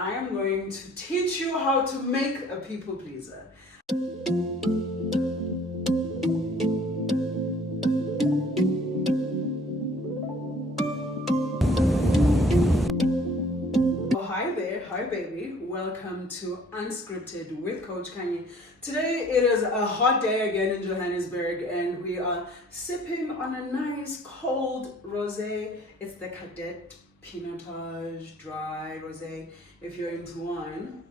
I am going to teach you how to make a people pleaser. Hi there, hi baby. Welcome to Unscripted with Coach Kanye. Today it is a hot day again in Johannesburg and we are sipping on a nice cold rosé. It's the Cadet Pinotage Dry Rosé if you're into wine.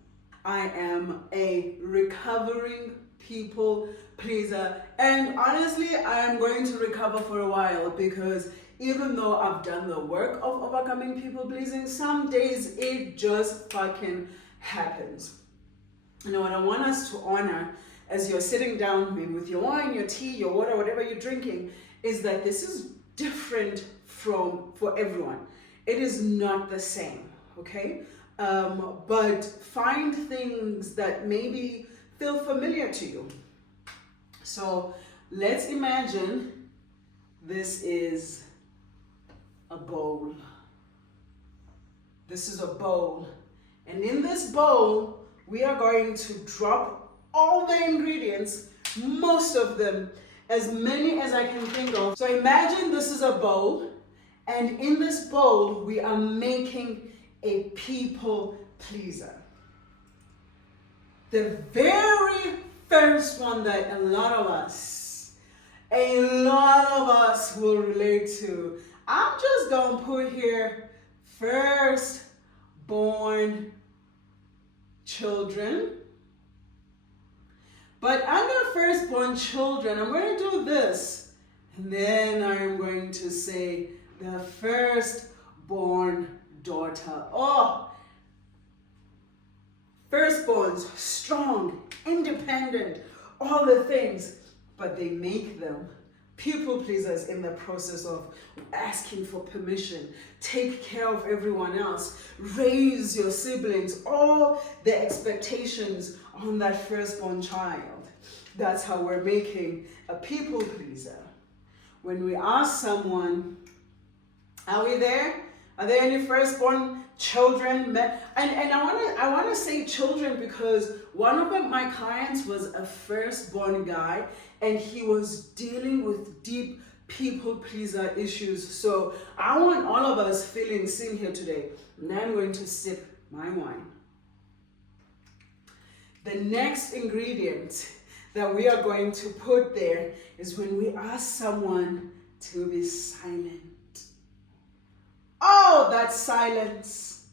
I am a recovering people pleaser, and honestly I am going to recover for a while because even though I've done the work of overcoming people pleasing, some days it just fucking happens. You know what I want us to honor as you're sitting down, maybe with your wine, your tea, your water, whatever you're drinking, is that this is different for everyone. It is not the same, okay? But find things that maybe feel familiar to you. So let's imagine this is a bowl. This is a bowl. And in this bowl, we are going to drop all the ingredients, most of them, as many as I can think of. So imagine this is a bowl, and in this bowl, we are making a people pleaser. The very first one that a lot of us will relate to, I'm just gonna put here firstborn children. But under firstborn children, I'm going to do this, and then I'm going to say the firstborn daughter. Oh, firstborns, strong, independent, all the things, but they make them people pleasers in the process of asking for permission, take care of everyone else, raise your siblings, all the expectations on that firstborn child. That's how we're making a people pleaser. When we ask someone, are we there? Are there any firstborn children? And I want to say children because one of my clients was a firstborn guy and he was dealing with deep people pleaser issues. So I want all of us feeling seen here today. Now I'm going to sip my wine. The next ingredient that we are going to put there is when we ask someone to be silent. Oh, that silence.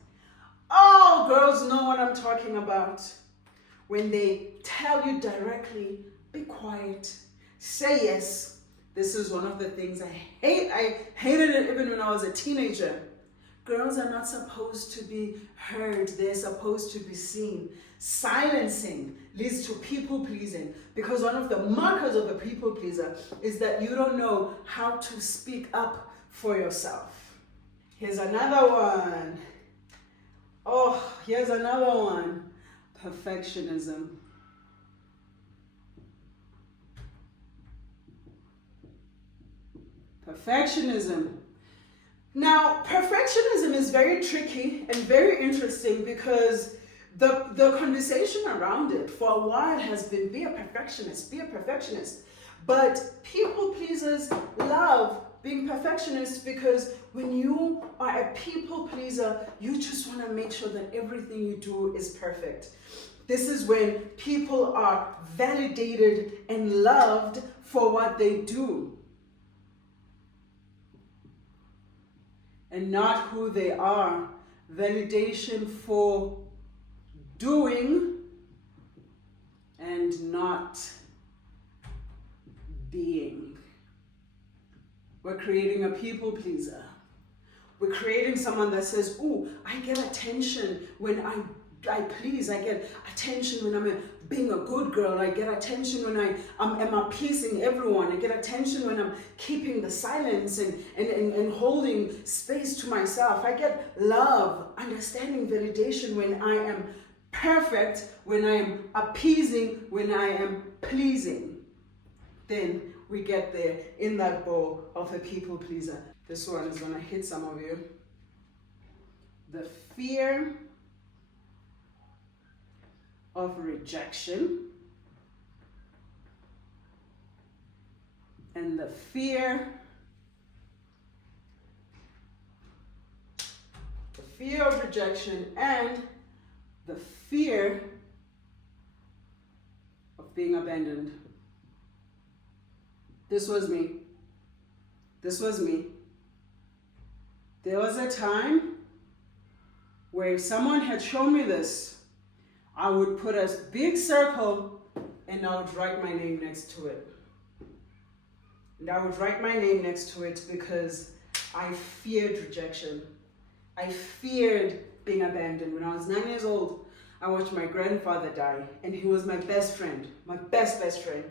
Oh, girls know what I'm talking about. When they tell you directly, be quiet, say yes. This is one of the things I hate. I hated it even when I was a teenager. Girls are not supposed to be heard. They're supposed to be seen. Silencing leads to people pleasing because one of the markers of a people pleaser is that you don't know how to speak up for yourself. Here's another one. Oh, here's another one. Perfectionism. Perfectionism. Now, perfectionism is very tricky and very interesting because the conversation around it for a while has been be a perfectionist, be a perfectionist. But people pleasers love being perfectionists because when you are a people pleaser, you just want to make sure that everything you do is perfect. This is when people are validated and loved for what they do and not who they are. Validation for doing and not being. We're creating a people pleaser. We're creating someone that says, "Ooh, I get attention when I please. I get attention when I'm being a good girl. I get attention when I'm appeasing everyone. I get attention when I'm keeping the silence and holding space to myself. I get love, understanding, validation when I am perfect, when I am appeasing, when I am pleasing." Then we get there in that bowl of a people pleaser. This one is gonna hit some of you. The fear of rejection and the fear of rejection and the fear of being abandoned. This was me. This was me. There was a time where if someone had shown me this, I would put a big circle and I would write my name next to it. And I would write my name next to it because I feared rejection. I feared being abandoned. When I was 9 years old, I watched my grandfather die, and he was my best friend, my best friend.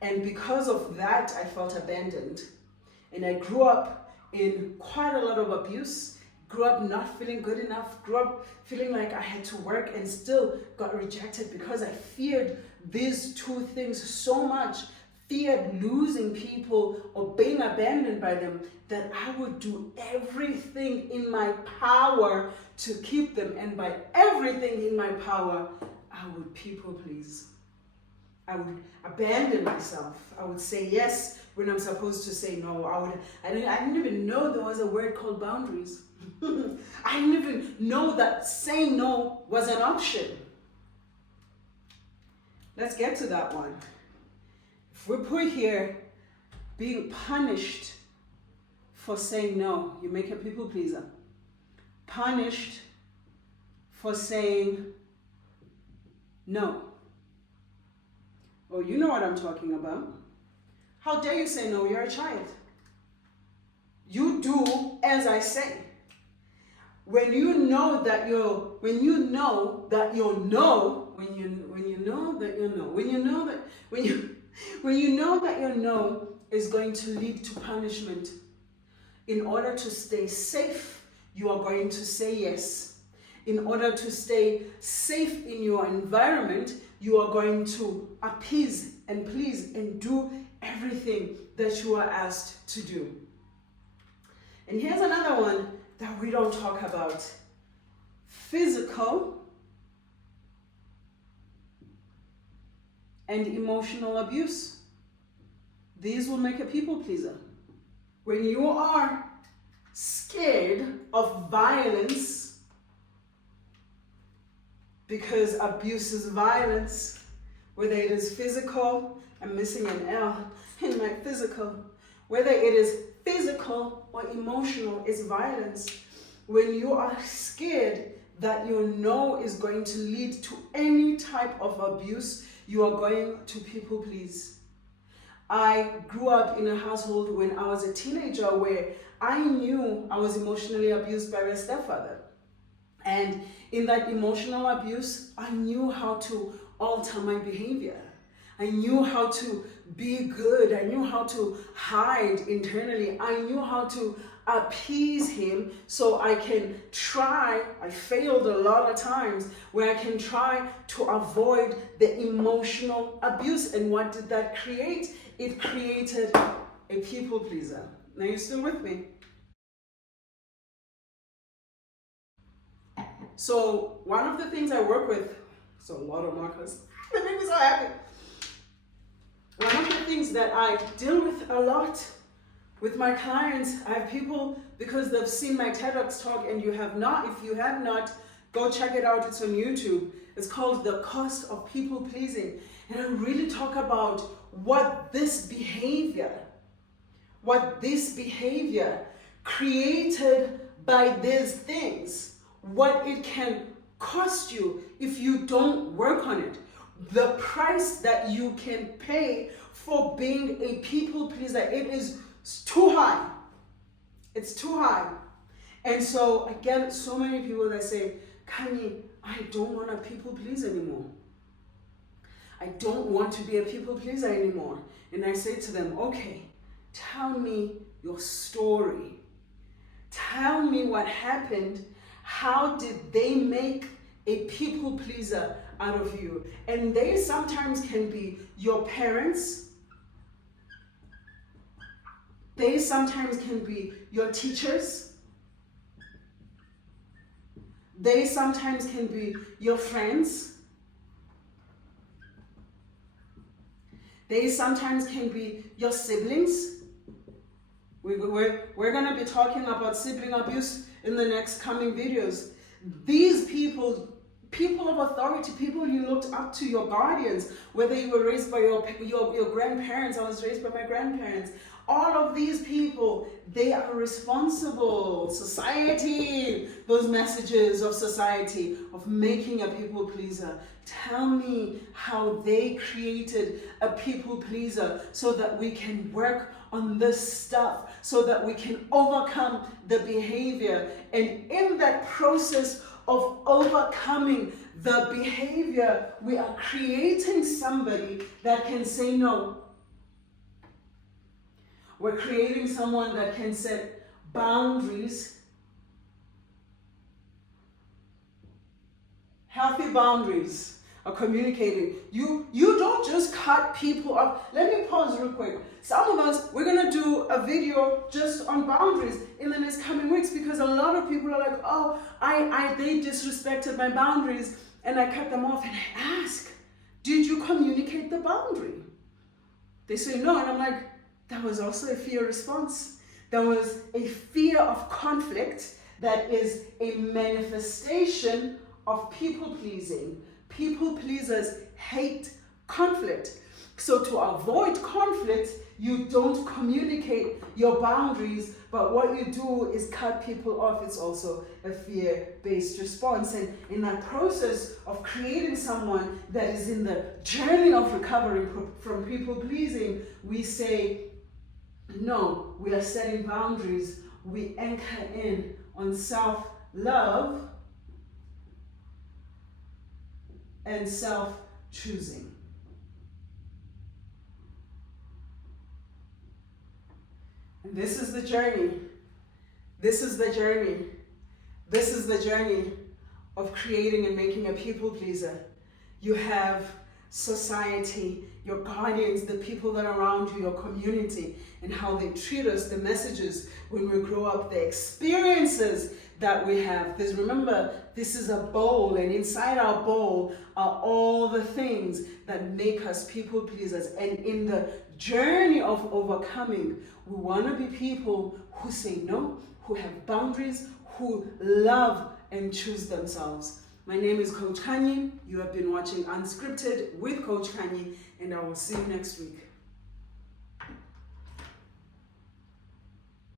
And because of that, I felt abandoned. And I grew up in quite a lot of abuse, grew up not feeling good enough, grew up feeling like I had to work and still got rejected because I feared these two things so much. Feared losing people or being abandoned by them, that I would do everything in my power to keep them. And by everything in my power, I would people please. I would abandon myself. I would say yes when I'm supposed to say no. I didn't even know there was a word called boundaries. I didn't even know that saying no was an option. Let's get to that one. If we put here being punished for saying no, you make a people pleaser. Punished for saying no. Oh, you know what I'm talking about. How dare you say no? You're a child. You do as I say. When you know that your no is going to lead to punishment, in order to stay safe, you are going to say yes. In order to stay safe in your environment, you are going to appease and please and do everything that you are asked to do. And here's another one that we don't talk about. Physical and emotional abuse. These will make a people pleaser. When you are scared of violence, because abuse is violence, whether it is physical, I'm missing an L in my physical, whether it is physical or emotional, is violence. When you are scared that your no is going to lead to any type of abuse, you are going to people please. I grew up in a household when I was a teenager where I knew I was emotionally abused by my stepfather. And in that emotional abuse, I knew how to alter my behavior. I knew how to be good. I knew how to hide internally. I knew how to appease him so I can try. I failed a lot of times where I can try to avoid the emotional abuse. And what did that create? It created a people pleaser. Now, you're still with me? So one of the things I work with, so a lot of markers, they make me so happy. One of the things that I deal with a lot with my clients, I have people, because they've seen my TEDx talk, and if you have not, go check it out, it's on YouTube. It's called The Cost of People Pleasing. And I really talk about what this behavior created by these things, what it can cost you if you don't work on it. The price that you can pay for being a people pleaser, it is too high. It's too high. And so I get so many people that say, Kanye, I don't want to people please anymore. I don't want to be a people pleaser anymore. And I say to them, okay, tell me your story. Tell me what happened. How did they make a people pleaser out of you? And they sometimes can be your parents. They sometimes can be your teachers. They sometimes can be your friends. They sometimes can be your siblings. We're going to be talking about sibling abuse in the next coming videos. These people of authority, people you looked up to, your guardians, whether you were raised by your grandparents. I was raised by my grandparents. All of these people, they are responsible. Society, those messages of society, of making a people pleaser. Tell me how they created a people pleaser so that we can work on this stuff, so that we can overcome the behavior. And in that process of overcoming the behavior, we are creating somebody that can say no. We're creating someone that can set boundaries, healthy boundaries of communicating. You don't just cut people off. Let me pause real quick. Some of us, we're going to do a video just on boundaries in the next coming weeks, because a lot of people are like, oh, they disrespected my boundaries and I cut them off. And I ask, did you communicate the boundary? They say no. And I'm like, that was also a fear response. That was a fear of conflict that is a manifestation of people pleasing. People pleasers hate conflict. So to avoid conflict, you don't communicate your boundaries, but what you do is cut people off. It's also a fear-based response. And in that process of creating someone that is in the journey of recovering from people pleasing, we say, no, we are setting boundaries. We anchor in on self-love and self-choosing. And this is the journey. This is the journey. This is the journey of creating and making a people pleaser. You have society, your guardians, the people that are around you, your community, and how they treat us, the messages when we grow up, the experiences that we have. Remember, this is a bowl, and inside our bowl are all the things that make us people pleasers. And in the journey of overcoming, we want to be people who say no, who have boundaries, who love and choose themselves. My name is Coach Kanye. You have been watching Unscripted with Coach Kanye, and I will see you next week.